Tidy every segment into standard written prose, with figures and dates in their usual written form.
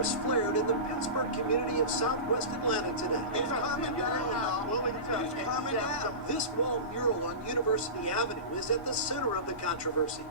fires flared in the Pittsburgh community of southwest Atlanta today. It's coming down. This wall mural on University Avenue is at the center of the controversy.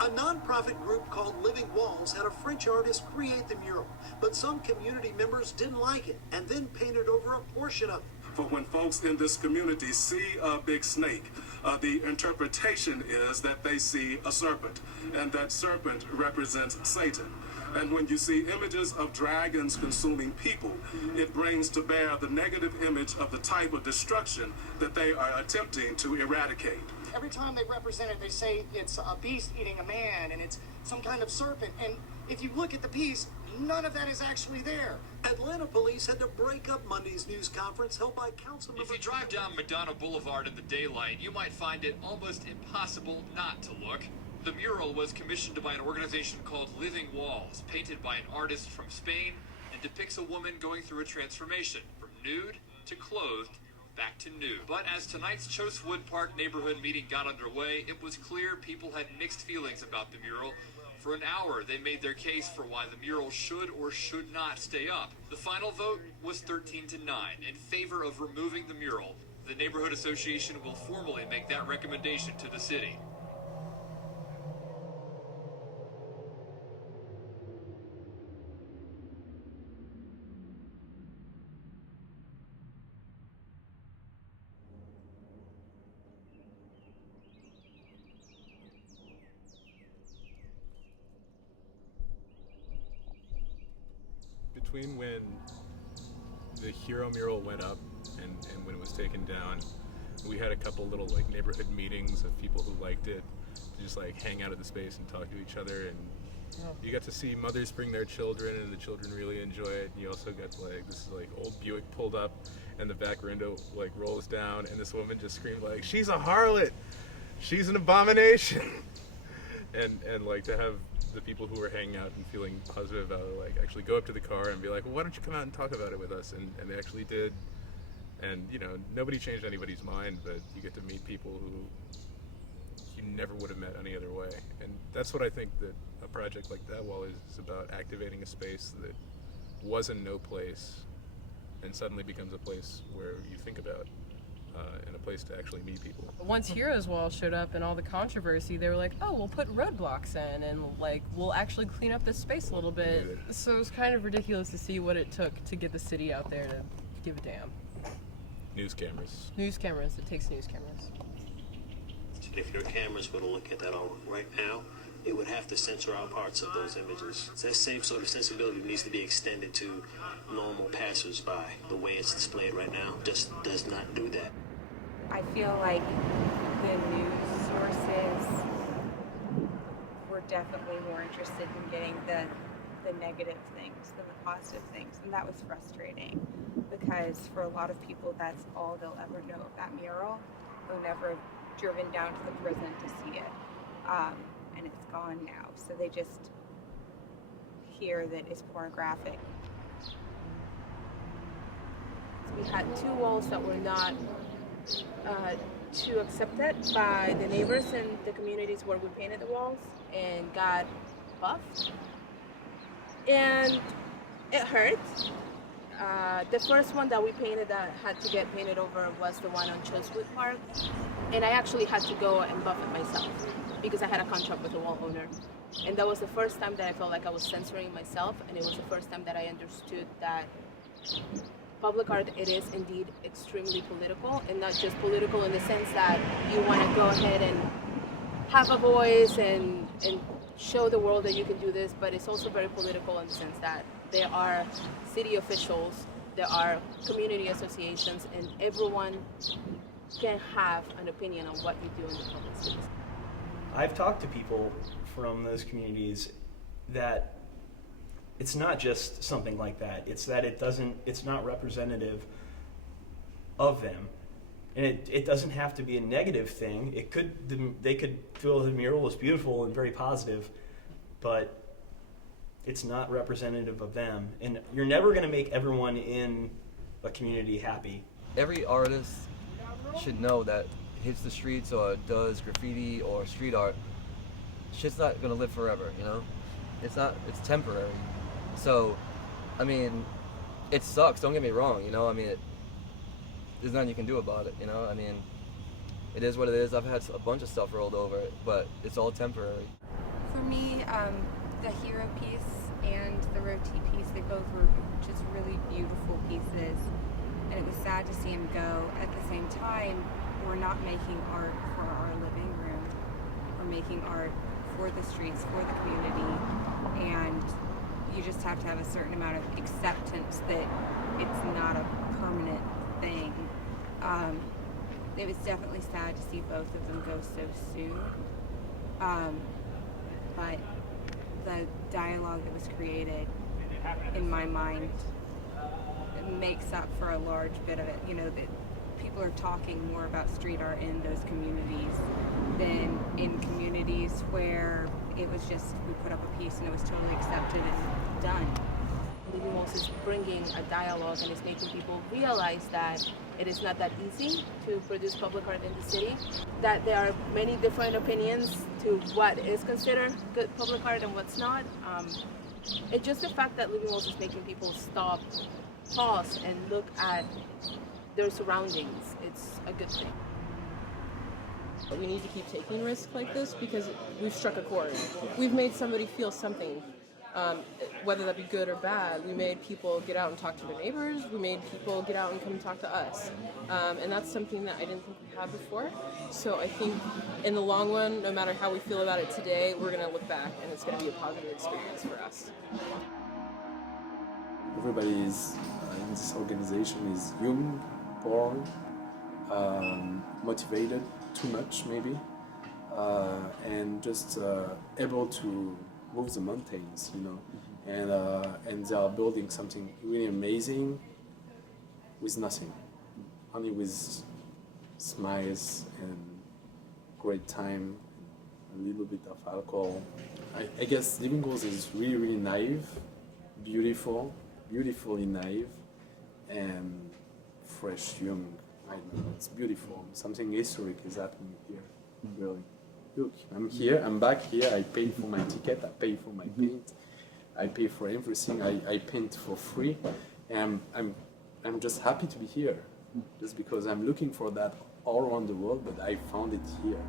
A non-profit group called Living Walls had a French artist create the mural, but some community members didn't like it and then painted over a portion of it. For when folks in this community see a big snake, the interpretation is that they see a serpent, and that serpent represents Satan. And when you see images of dragons consuming people, it brings to bear the negative image of the type of destruction that they are attempting to eradicate. Every time they represent it, they say it's a beast eating a man, and it's some kind of serpent. And if you look at the piece, none of that is actually there. Atlanta police had to break up Monday's news conference held by councilmember. If you drive down Madonna Boulevard in the daylight, you might find it almost impossible not to look. The mural was commissioned by an organization called Living Walls, painted by an artist from Spain, and depicts a woman going through a transformation from nude to clothed back to nude. But as tonight's Chosewood Park neighborhood meeting got underway, it was clear people had mixed feelings about the mural. For an hour, they made their case for why the mural should or should not stay up. The final vote was 13-9 in favor of removing the mural. The neighborhood association will formally make that recommendation to the city. Between when the hero mural went up and when it was taken down, we had a couple little like neighborhood meetings of people who liked it to just like hang out at the space and talk to each other, and you got to see mothers bring their children and the children really enjoy it. And you also got like this like old Buick pulled up and the back window like rolls down and this woman just screamed like, "She's a harlot, she's an abomination." and like to have the people who were hanging out and feeling positive about it, like actually go up to the car and be like, "Well, why don't you come out and talk about it with us?" And they actually did. And you know, nobody changed anybody's mind, but you get to meet people who you never would have met any other way. And that's what I think that a project like that wall is about, activating a space that was in no place and suddenly becomes a place where you think about, and a place to actually meet people. Once Heroes Wall showed up and all the controversy, they were like, "Oh, we'll put roadblocks in and like we'll actually clean up this space a little bit." So it was kind of ridiculous to see what it took to get the city out there to give a damn. News cameras. News cameras. It takes news cameras. If your cameras were to look at that all right now, it would have to censor out parts of those images. So that same sort of sensibility needs to be extended to normal passers-by. The way it's displayed right now just does not do that. I feel like the news sources were definitely more interested in getting the negative things than the positive things, and that was frustrating because for a lot of people that's all they'll ever know of that mural. They'll never have driven down to the prison to see it, and it's gone now, so they just hear that it's pornographic. We had two walls that were not too accepted by the neighbors in the communities where we painted the walls and got buffed. And it hurt. The first one that we painted that had to get painted over was the one on Chosewood Park. And I actually had to go and buff it myself because I had a contract with the wall owner. And that was the first time that I felt like I was censoring myself, and it was the first time that I understood that public art, it is indeed extremely political, and not just political in the sense that you want to go ahead and have a voice and show the world that you can do this, but it's also very political in the sense that there are city officials, there are community associations, and everyone can have an opinion on what you do in the public space. I've talked to people from those communities that it's not just something like that. It's that it's not representative of them. And it doesn't have to be a negative thing. They could feel the mural is beautiful and very positive, but it's not representative of them. And you're never gonna make everyone in a community happy. Every artist should know that hits the streets or does graffiti or street art, shit's not gonna live forever, you know? It's temporary. So, I mean, it sucks, don't get me wrong, you know, I mean, there's nothing you can do about it, you know, I mean, it is what it is. I've had a bunch of stuff rolled over it, but it's all temporary. For me, the hero piece and the roti piece, they both were just really beautiful pieces, and it was sad to see him go. At the same time, we're not making art for our living room. We're making art for the streets, for the community, and you just have to have a certain amount of acceptance that it's not a permanent thing. It was definitely sad to see both of them go so soon, but the dialogue that was created, in my mind, makes up for a large bit of it. You know, that people are talking more about street art in those communities than in communities where it was just, we put up a piece and it was totally accepted and done. Living Walls is bringing a dialogue and is making people realize that it is not that easy to produce public art in the city, that there are many different opinions to what is considered good public art and what's not. It's just the fact that Living Walls is making people stop, pause, and look at their surroundings. It's a good thing. We need to keep taking risks like this because we've struck a chord. We've made somebody feel something. Whether that be good or bad, we made people get out and talk to their neighbors, we made people get out and come and talk to us. And that's something that I didn't think we had before. So I think in the long run, no matter how we feel about it today, we're going to look back and it's going to be a positive experience for us. Everybody is in this organization is young, born, motivated, too much maybe, and just able to move the mountains, you know, and they are building something really amazing with nothing, only with smiles and great time, a little bit of alcohol. I guess Living Walls is really, really naive, beautifully naive, and fresh, young. I don't know, it's beautiful. Something historic is happening here, really. Look, I'm here, I'm back here, I paid for my ticket, I pay for my paint, I pay for everything, I paint for free, and I'm just happy to be here, just because I'm looking for that all around the world, but I found it here.